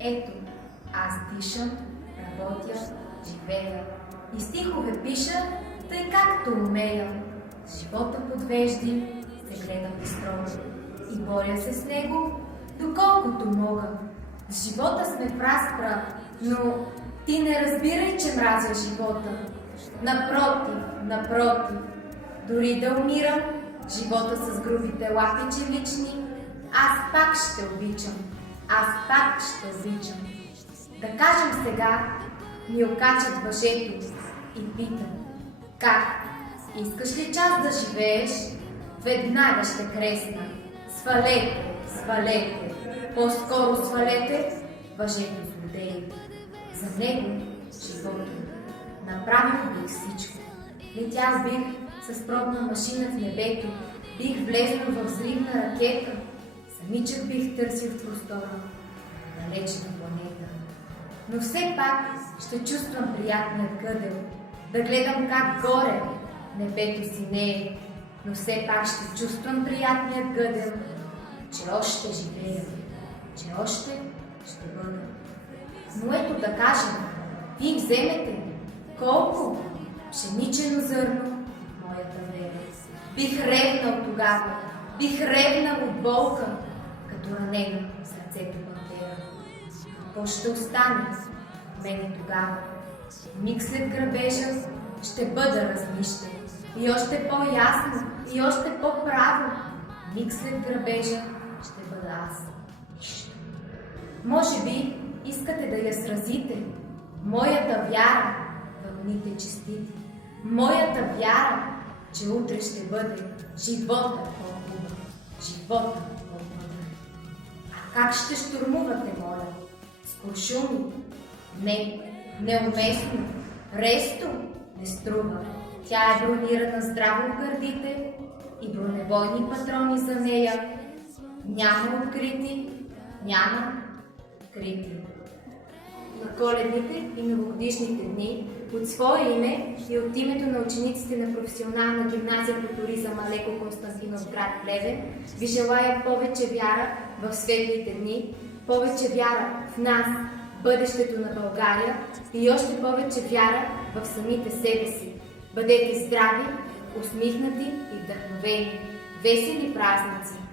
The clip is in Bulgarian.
Ето, аз дишам, работя, живея и стихове пиша, тъй както умея. Живота подвежди, се гледам строго и боря се с него, доколкото мога. С живота сме в разпра, но ти не разбирай, че мразя живота. Напротив, напротив, дори да умирам, живота с грубите лапичи лични, аз пак ще обичам, аз пак ще обичам. Да кажем сега, ми окачат въжето и питам, как? Искаш ли час да живееш? Веднага ще кресна. Свалете, свалете, по-скоро свалете въжето злодеи. За него живота направил бих всичко. Летял бих с пробна машина в небето, бих влезнал в взривна ракета, самичък бих търсил в простора, далечна планета. Но все пак ще чувствам приятният гъдел, да гледам как горе небето синее, но все пак ще чувствам приятният гъдел, че още живея, че още ще бъда. Но ето да кажем, вие вземете колко пшеничено зърно в моята вера. Бих ревнал тогава, бих ревнал от болка, като ранена в сърцето пантера. Какво ще остане в мене тогава? Миг след грабежа ще бъда разнищен. И още по-ясно, и още по-право. Миг след грабежа ще бъда аз. Нищо. Може би искате да я сразите. Моята вяра в дните честити. Моята вяра, че утре ще бъде живота по-хубав, живота по-мъдър. А как ще щурмувате, моля? С куршуми? Не, неуместно. Ресто не струва. Тя е бронирана здраво в гърдите и бронебойни патрони за нея. Няма открити, няма открити. На коледните и новогодишните дни от свое име и от името на учениците на професионална гимназия по туризъм Алеко Константинов, град Плевен, ви желая повече вяра в светлите дни, повече вяра в нас, бъдещето на България и още повече вяра в самите себе си. Бъдете здрави, усмихнати и вдъхновени. Весели празници!